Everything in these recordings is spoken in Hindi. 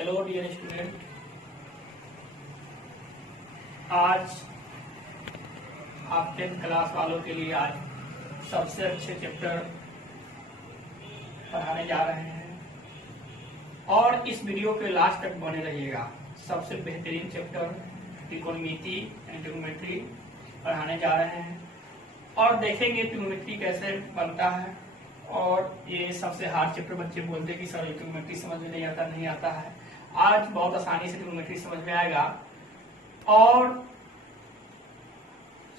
हेलो डियर स्टूडेंट, आज आप 10th क्लास वालों के लिए आज सबसे अच्छे चैप्टर पढ़ाने जा रहे हैं और इस वीडियो के लास्ट तक बने रहिएगा। सबसे बेहतरीन चैप्टर त्रिकोणमिति यानी ट्रिग्नोमेट्री पढ़ाने जा रहे हैं और देखेंगे ट्रिग्नोमेट्री कैसे बनता है। और ये सबसे हार्ड चैप्टर बच्चे बोलते हैं कि सर ट्रिग्नोमेट्री समझ में नहीं आता है। आज बहुत आसानी से ट्रिग्नोमेट्री समझ में आएगा और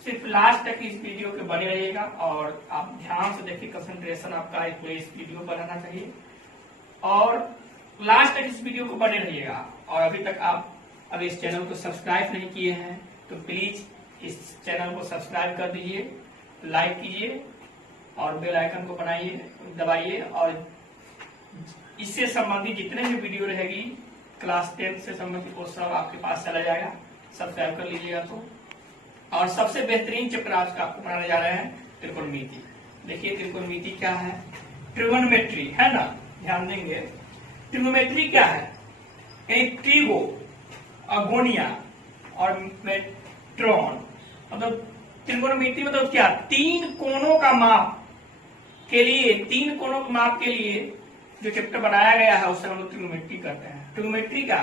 सिर्फ लास्ट तक इस वीडियो के बने रहिएगा और आप ध्यान से देखिए, कंसंट्रेशन आपका एक इस वीडियो पर रहना चाहिए और लास्ट तक इस वीडियो को बने रहिएगा। और अभी तक आप अगर इस चैनल को सब्सक्राइब नहीं किए हैं तो प्लीज इस चैनल को सब्सक्राइब कर दीजिए, लाइक कीजिए और बेल आइकन को दबाइए और इससे संबंधित जितने भी वीडियो रहेगी क्लास 10 से संबंधित वो सब आपके पास चला जाएगा। सब्सक्राइब कर लीजिएगा तो। और सबसे बेहतरीन चैप्टर आज का आपको पढ़ाने जा रहे हैं त्रिकोणमिति। देखिए त्रिकोणमिति क्या है, ट्रिगोनोमेट्री है ना, ध्यान देंगे। ट्रिगोनोमेट्री क्या है, एक ट्रिगो, अगोनिया और मेट्रॉन, मतलब त्रिकोणमिति मतलब क्या, तीन कोणों का माप के लिए, तीन कोणों के माप के लिए जो चैप्टर बनाया गया है उससे हम लोग ट्रिग्नोमेट्री करते हैं। ट्रिग्नोमेट्री का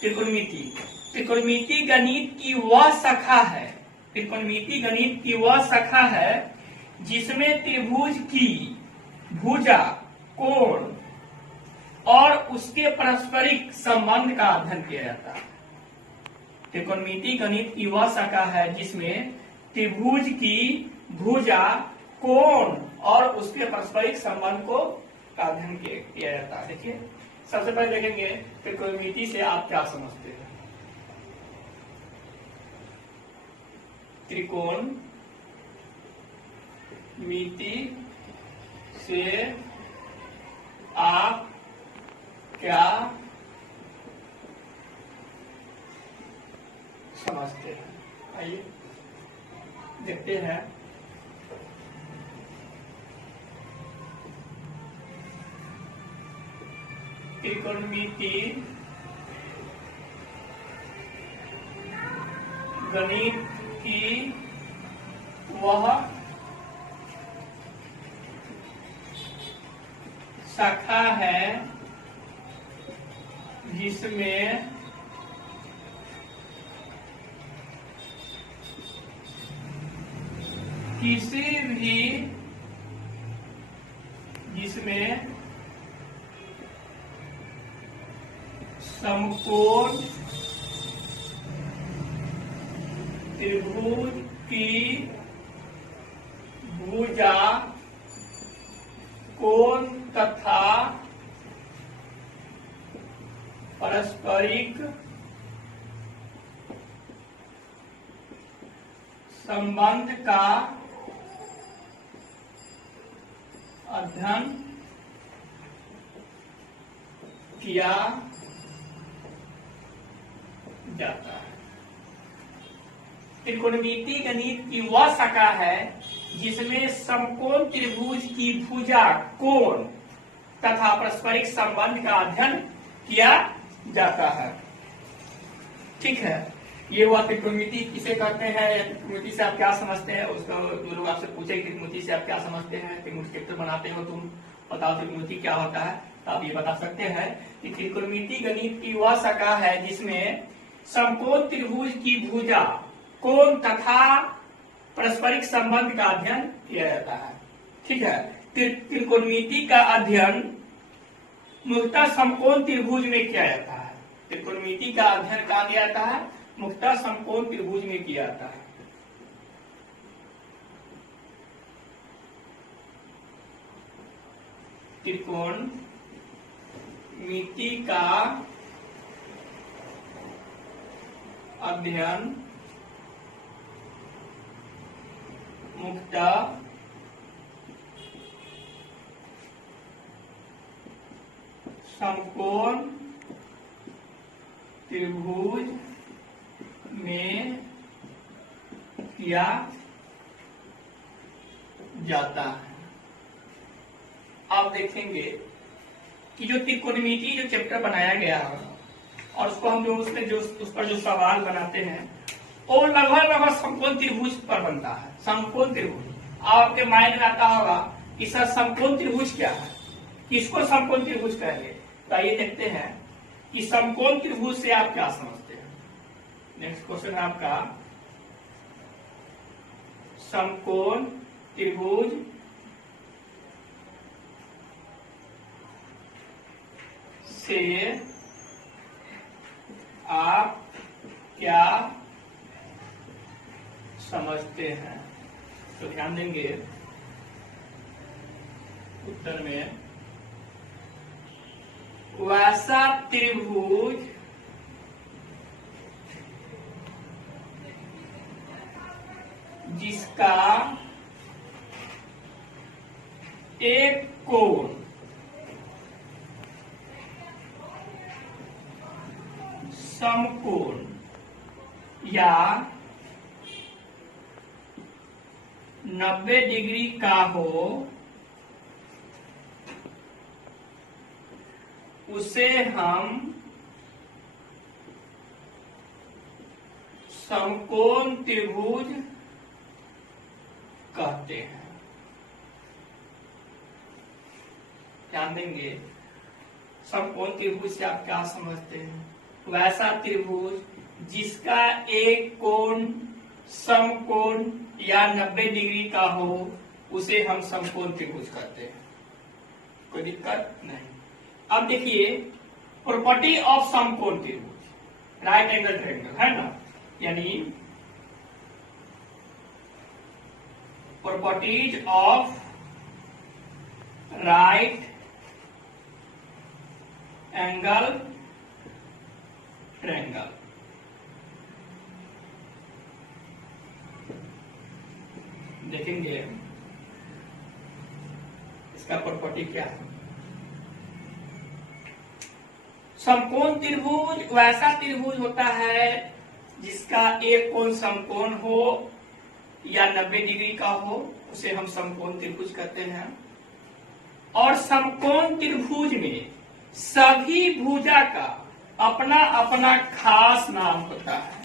त्रिकोणमिति, त्रिकोणमिति गणित की वह शाखा है, त्रिकोणमिति गणित की वह शाखा है जिसमें त्रिभुज की भुजा, कोण और उसके पारस्परिक संबंध का अध्ययन किया जाता है। त्रिकोणमिति गणित की वह शाखा है जिसमें त्रिभुज की भुजा, कोण और उसके पारस्परिक संबंध को अध्ययन किया जाता है। देखिए सबसे पहले देखेंगे त्रिकोणमिति से आप क्या समझते हैं। त्रिकोणमिति से आप क्या समझते हैं, आइए देखते हैं। त्रिकोणमिति गणित की वह शाखा है जिसमें जिसमें समकोण त्रिभुज की भुजा, कोण तथा पारस्परिक संबंध का अध्ययन किया जाता है। त्रिकोणमिति गणित की वह शाखा है जिसमें समकोण त्रिभुज की भुजा, कोण तथा पारस्परिक संबंध का अध्ययन किया जाता है। ठीक है, ये हुआ त्रिकोणमिति किसे कहते हैं, त्रिकोणमिति से आप क्या समझते हैं। उसका लोग आपसे पूछे त्रिकोणमिति से आप क्या समझते हैं, त्रिकोणमिति चैप्टर बनाते हो तुम, बताओ त्रिकोणमिति क्या होता है, तो आप ये बता सकते हैं कि त्रिकोणमिति गणित की वह शाखा है जिसमें समकोण त्रिभुज की भुजा, कोण तथा पारस्परिक संबंध का अध्ययन किया जाता है। ठीक है, त्रिकोणमिति का अध्ययन मुख्यतः समकोण त्रिभुज में किया जाता है। त्रिकोणमिति का अध्ययन कहा किया जाता है, मुख्यतः समकोण त्रिभुज में किया जाता है। त्रिकोणमिति का अध्ययन मुख्यतः समकोण त्रिभुज में किया जाता है। आप देखेंगे कि जो त्रिकोणमिति जो चैप्टर बनाया गया है और उसको हम जो उसमें जो उस पर जो सवाल बनाते हैं वो लगभग समकोण त्रिभुज पर बनता है। समकोण त्रिभुज आपके माइंड में आता होगा कि सर समकोण त्रिभुज क्या है, किसको समकोण त्रिभुज कहेंगे। तो आइए देखते हैं कि समकोण त्रिभुज से आप क्या समझते हैं। नेक्स्ट क्वेश्चन है आपका, समकोण त्रिभुज से आप क्या समझते हैं। तो ध्यान देंगे उत्तर में, वैसा त्रिभुज जिसका एक कोण समकोण या 90 डिग्री का हो उसे हम समकोण त्रिभुज कहते हैं। ध्यान देंगे, समकोण त्रिभुज से आप क्या समझते हैं। वैसा त्रिभुज जिसका एक कोण समकोण या 90 डिग्री का हो उसे हम समकोण त्रिभुज कहते हैं। कोई दिक्कत नहीं। अब देखिए प्रॉपर्टी ऑफ समकोण त्रिभुज, राइट एंगल ट्रायंगल है ना, यानी properties of right angle triangle. देखेंगे इसका प्रॉपर्टी क्या है। समकोण त्रिभुज वैसा त्रिभुज होता है जिसका एक कोण समकोण हो या 90 डिग्री का हो उसे हम समकोण त्रिभुज कहते हैं। और समकोण त्रिभुज में सभी भुजा का अपना अपना खास नाम होता है।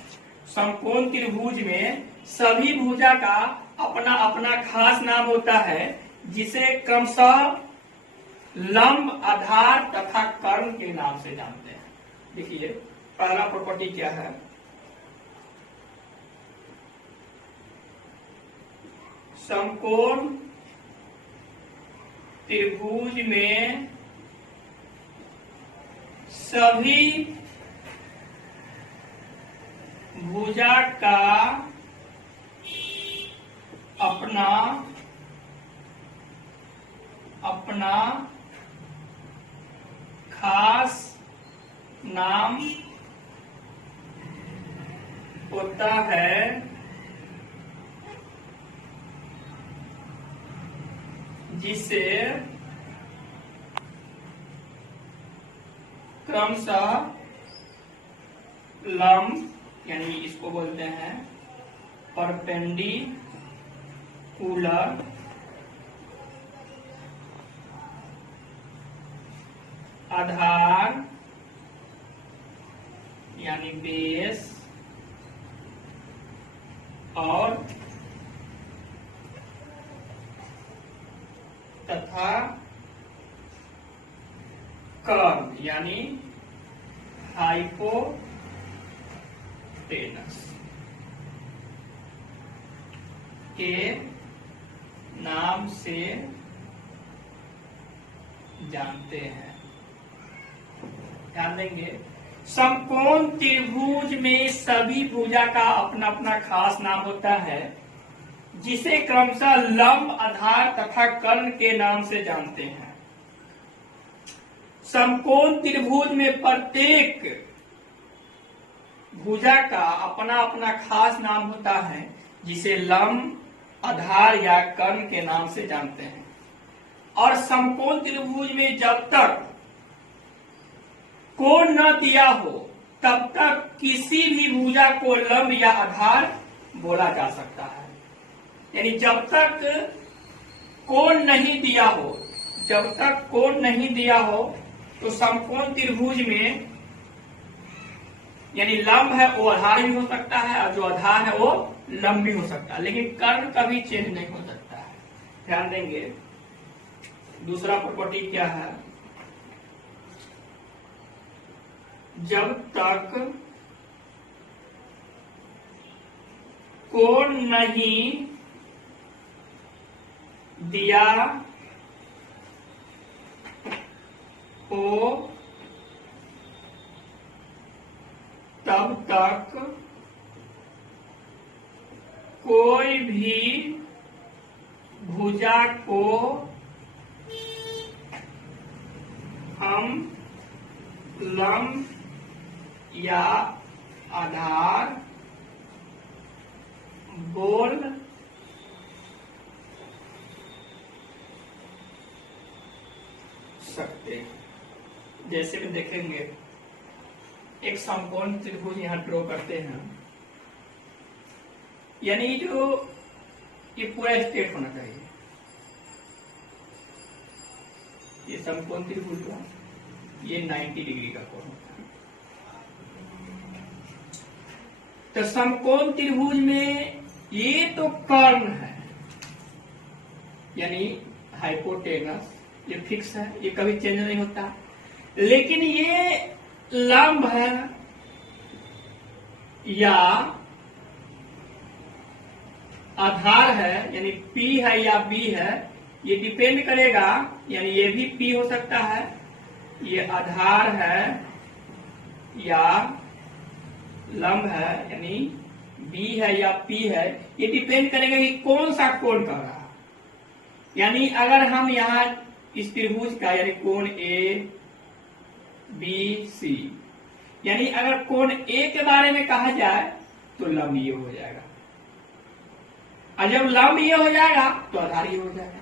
समकोण त्रिभुज में सभी भुजा का अपना अपना खास नाम होता है जिसे क्रमशः लंब, आधार तथा कर्ण के नाम से जानते हैं। देखिए पहला प्रॉपर्टी क्या है, समकोण त्रिभुज में सभी भुजा का अपना अपना खास नाम होता है जिसे क्रमशः लंब, यानी इसको बोलते हैं परपेंडिकुलर, आधार यानी बेस, और तथा कर्ण यानी हाइपोटेनस के नाम से जानते हैं। ध्यान देंगे, समकोण त्रिभुज में सभी भुजा का अपना अपना खास नाम होता है जिसे क्रमशः लंब, आधार तथा कर्ण के नाम से जानते हैं। समकोण त्रिभुज में प्रत्येक भुजा का अपना अपना खास नाम होता है जिसे लंब, आधार या कर्ण के नाम से जानते हैं। और समकोण त्रिभुज में जब तक कोण न दिया हो तब तक किसी भी भुजा को लंब या आधार बोला जा सकता है। यानी जब तक कोण नहीं दिया हो, जब तक कोण नहीं दिया हो तो समकोण त्रिभुज में यानी लंब है वो आधार भी हो सकता है और जो आधार है वो लंब भी हो सकता है, लेकिन कर्ण कभी चेंज नहीं हो सकता है। ध्यान देंगे। दूसरा प्रॉपर्टी क्या है, जब तक कोण नहीं दिया हो तब तक कोई भी भुजा को हम लंब या आधार बोल सकते हैं। जैसे कि देखेंगे, एक समकोण त्रिभुज यहां ड्रॉ करते हैं, यानी जो ये पूरा स्ट्रेट होना चाहिए, ये समकोण त्रिभुज का ये 90 डिग्री का कोण होता है। तो समकोण त्रिभुज में ये तो कर्ण है, यानी हाइपोटेनस, ये फिक्स है, ये कभी चेंज नहीं होता। लेकिन ये लंब है या आधार है, यानी P है या B है, ये डिपेंड करेगा, यानी ये भी P हो सकता है, ये आधार है या लंब है, यानी B है या P है, ये डिपेंड करेगा कि कौन सा कोण कर रहा है। यानी अगर हम यहां इस त्रिभुज का, यानी कोण A B C, यानी अगर कोण A के बारे में कहा जाए तो लंब ये हो जाएगा, और जब लंब ये हो जाएगा तो आधार ये हो जाएगा।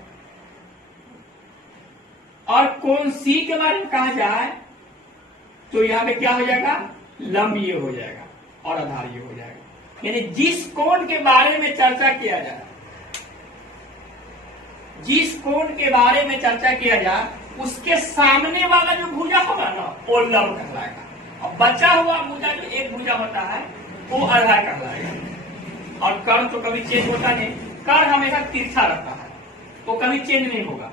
और कोण C के बारे में कहा जाए तो यहां पे क्या हो जाएगा, लंब ये हो जाएगा और आधार ये हो जाएगा। यानी जिस कोण के बारे में चर्चा किया जाए, जिस कोण के बारे में चर्चा किया जाए, उसके सामने वाला जो भुजा होगा ना वो लंब कहलाएगा, और बचा हुआ भुजा जो एक भुजा होता है वो आधार कहलाएगा। और कर्ण तो कभी चेंज होता नहीं, कर्ण हमेशा तिरछा रहता है, वो कभी चेंज नहीं होगा।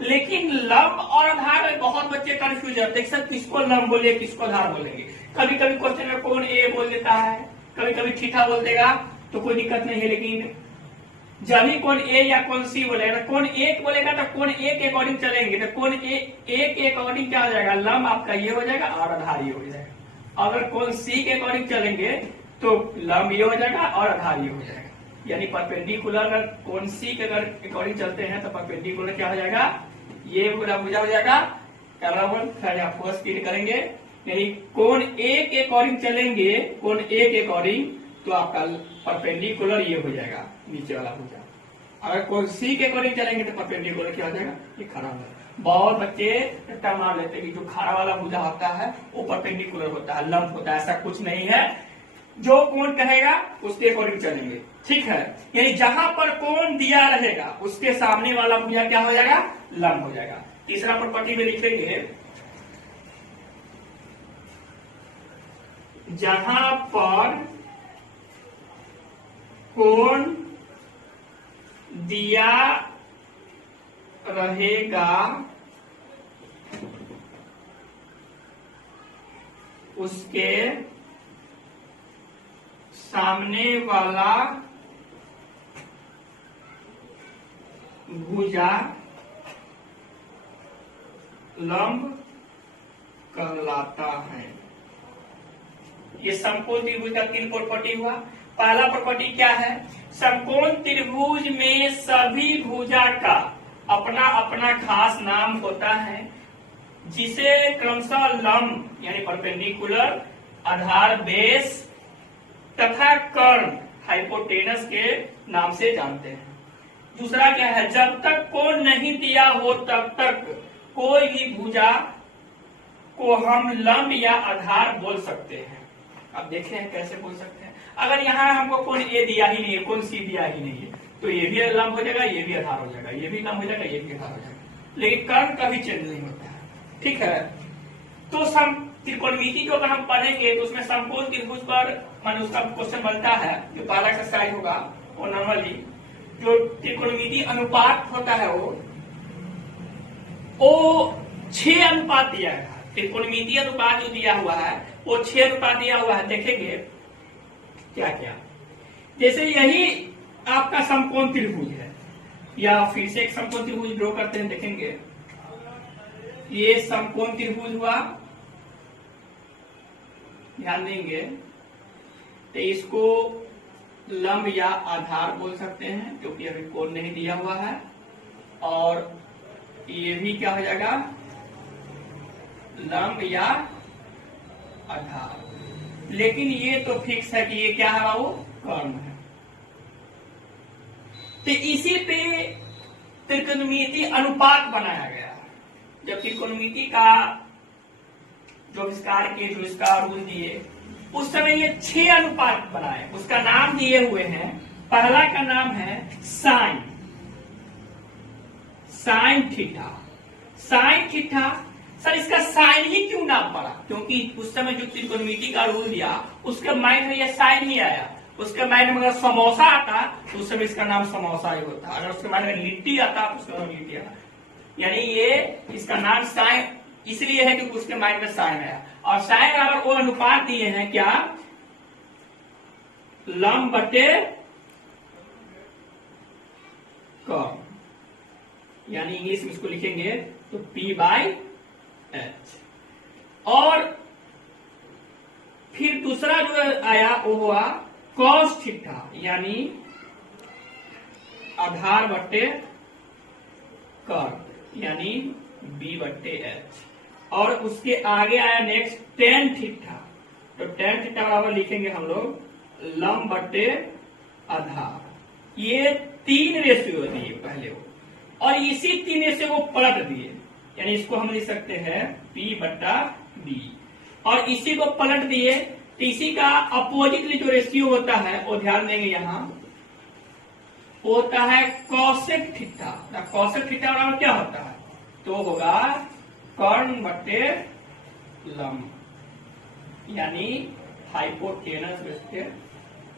लेकिन लंब और आधार में बहुत बच्चे कंफ्यूज रहते हैं, सर किसको लंब बोले किसको आधार बोलेंगे। कभी कभी क्वेश्चन में कोण ए बोल देता है, कभी कभी थीटा बोल देगा, तो कोई दिक्कत नहीं है। लेकिन जब ही कोण ए या कोण सी बोलेगा, कोण एक बोलेगा तो कोण ए के अकॉर्डिंग चलेंगे, तो कोण ए के अकॉर्डिंग क्या हो जाएगा, लंब आपका ये हो जाएगा और आधार ये हो जाएगा। अगर कोण सी के अकॉर्डिंग चलेंगे तो लंब ये हो जाएगा और आधार ये हो जाएगा। यानी परपेंडिकुलर, अगर कोण सी के अगर अकॉर्डिंग चलते हैं तो परपेंडिकुलर क्या हो जाएगा, ये पूरा भुजा हो जाएगा। फोर्स क्लियर करेंगे, यानी कोण ए के अकॉर्डिंग चलेंगे, कोण ए के अकॉर्डिंग, तो आपका परपेंडिकुलर ये हो जाएगा नीचे वाला भुजा। अगर कोण सी के अकॉर्डिंग चलेंगे तो परपेंडिकुलर क्या हो जाएगा, ये खड़ा हो जाएगा। बहुत बच्चे टट्टा मार लेते हैं कि जो खड़ा वाला भुजा होता है वो परपेंडिकुलर होता है, लंब होता है, ऐसा कुछ नहीं है। जो कोण कहेगा उसके अकॉर्डिंग चलेंगे, ठीक है। यानी जहां पर कोण दिया रहेगा उसके सामने वाला भुजा क्या हो जाएगा, लंब हो जाएगा। तीसरा प्रॉपर्टी में लिखेंगे, जहां पर कोण दिया रहेगा उसके सामने वाला भुजा लंब कहलाता है। ये समकोण त्रिभुज का 3 प्रॉपर्टी हुआ। पहला प्रॉपर्टी क्या है, समकोण त्रिभुज में सभी भुजा का अपना अपना खास नाम होता है, जिसे क्रमशः लंब यानी परपेंडिकुलर, आधार बेस तथा कर्ण हाइपोटेनस के नाम से जानते हैं। दूसरा क्या है, जब तक कोण नहीं दिया हो तब तक कोई भी भुजा को हम लंब या आधार बोल सकते हैं। अब देखें हैं कैसे बोल सकते हैं। अगर यहाँ हमको कोण ए दिया ही नहीं है, कोण सी दिया ही नहीं है, तो ये भी लंब हो जाएगा, ये भी आधार हो जाएगा, ये भी लंब हो जाएगा, ये भी आधार हो जाएगा। लेकिन कर्ण कभी चेंज नहीं होता है, ठीक है। तो त्रिकोणमिति को अगर हम पढ़ेंगे तो उसमें समकोण त्रिभुज पर मान उसका क्वेश्चन बनता है, जो पहला एक्सरसाइज होगा वो नॉर्मली जो त्रिकोणमिति अनुपात होता है वो 6 अनुपात दिया है। त्रिकोणमिति अनुपात जो दिया हुआ है वो 6 अनुपात दिया हुआ है। देखेंगे क्या क्या, जैसे यही आपका समकोण त्रिभुज है, या फिर से एक समकोण त्रिभुज ड्रॉ करते हैं। देखेंगे ये समकोण त्रिभुज हुआ, ध्यान देंगे तो इसको लंब या आधार बोल सकते हैं क्योंकि अभी कोण नहीं दिया हुआ है। और ये भी क्या हो जाएगा, लंब या आधार। लेकिन ये तो फिक्स है कि ये क्या है, वो कर्ण है। तो इसी पे त्रिकोणमिति अनुपात बनाया गया। जब त्रिकोणमिति का जो विस्तार के जो इसका रूल दिए उस समय ये 6 अनुपात बनाए, उसका नाम दिए हुए हैं। पहला का नाम है sine, sine theta. Sine theta, sir इसका साइन ही क्यों नाम पड़ा? क्योंकि उस समय जो त्रिकोणमिति का रूल दिया उसके माइंड में ये साइन ही आया। उसके माइंड में अगर समोसा आता तो उस समय इसका नाम समोसा ही होता, अगर उसके माइंड में लिट्टी आता तो उसका नाम लिट्टी आता। यानी ये इसका नाम साइन इसलिए है क्योंकि उसके माइंड में साइन आया। और साइन बराबर वो अनुपात दिए हैं क्या, लंब बटे कर्ण। यानी इंग्लिश में इसको लिखेंगे तो P/H। और फिर दूसरा जो आया वो हुआ cos थीटा, यानी आधार बटे कर्ण, यानी B/H। और उसके आगे आया नेक्स्ट tan थीटा, तो tan थीटा बराबर लिखेंगे हम लोग लंब बटे आधार। ये 3 रेशियो दिए पहले वो, और इसी 3 रेशियो को पलट दिए, यानी इसको हम लिख सकते हैं P/B। और इसी को पलट दिए तो इसी का अपोजिटली जो रेशियो होता है वो ध्यान देंगे यहां होता है कॉसेक थीटा। कॉसेक थीटा बराबर क्या होता है, तो होगा कर्ण बटे लंब, यानी हाइपोटेनस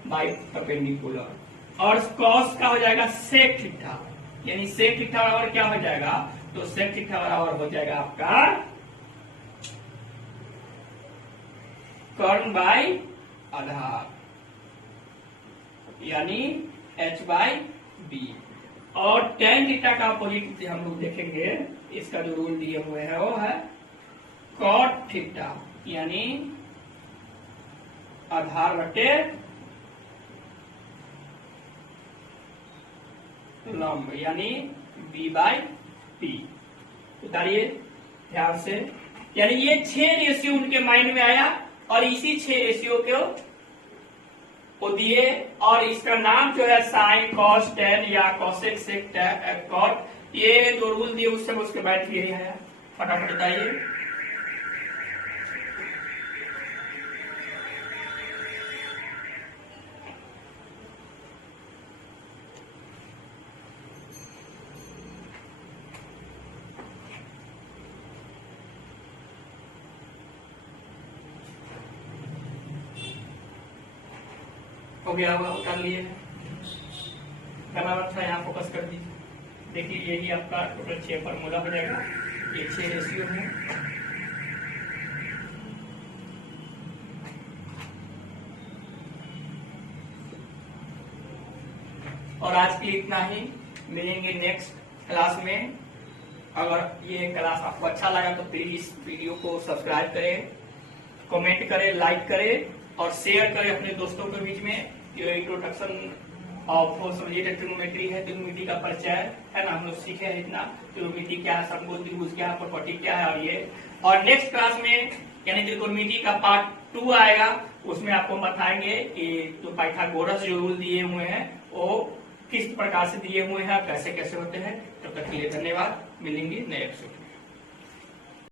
बाय परपेंडिकुलर। और कॉस का हो जाएगा सेक थीटा, यानी सेक थीटा बराबर क्या हो जाएगा, तो सेक थीटा बराबर हो जाएगा आपका कर्ण बाय आधार, यानी H/B। और tan थीटा का अपोजिट हम लोग देखेंगे, इसका जो रूल दिए हुए है वो है cot थीटा, यानी आधार बटे लंब, यानी B/P। उतारिए ध्यान से, यानी ये 6 रेशियो उनके माइंड में आया और इसी 6 रेशियो को दिए। और इसका नाम जो है साइन, कॉस, टेन या कॉसेक, सेक, कॉट, ये जो रूल दिए उस समय उसके बाद यही है। फटाफट बताइए। हो गया होगा, कर लिए बराबर था, यहाँ फोकस कर दीजिए। देखिए यही आपका टोटल 6 फॉर्मूला हो जाएगा, ये 6 रेशियो है। और आज के लिए इतना ही, मिलेंगे नेक्स्ट क्लास में। अगर ये क्लास आपको अच्छा लगा तो प्लीज इस वीडियो को सब्सक्राइब करें, कमेंट करें, लाइक करें और शेयर करें अपने दोस्तों के बीच में। ये इंट्रोडक्शन ऑफ ट्रिग्नोमेट्री है, ट्रिग्नोमेट्री का परिचय है ना, हम लोग सीखे हैं इतना, ट्रिग्नोमेट्री क्या है, समकोण त्रिभुज क्या है, प्रॉपर्टी क्या है। और ये और नेक्स्ट क्लास में यानी ट्रिग्नोमेट्री का पार्ट 2 आएगा, उसमें आपको बताएंगे कि जो पाइथागोरस जो रूल दिए हुए हैं वो किस प्रकार से दिए हुए हैं, कैसे कैसे होते हैं। तब तक के लिए धन्यवाद, मिलेंगे नए एपिसोड।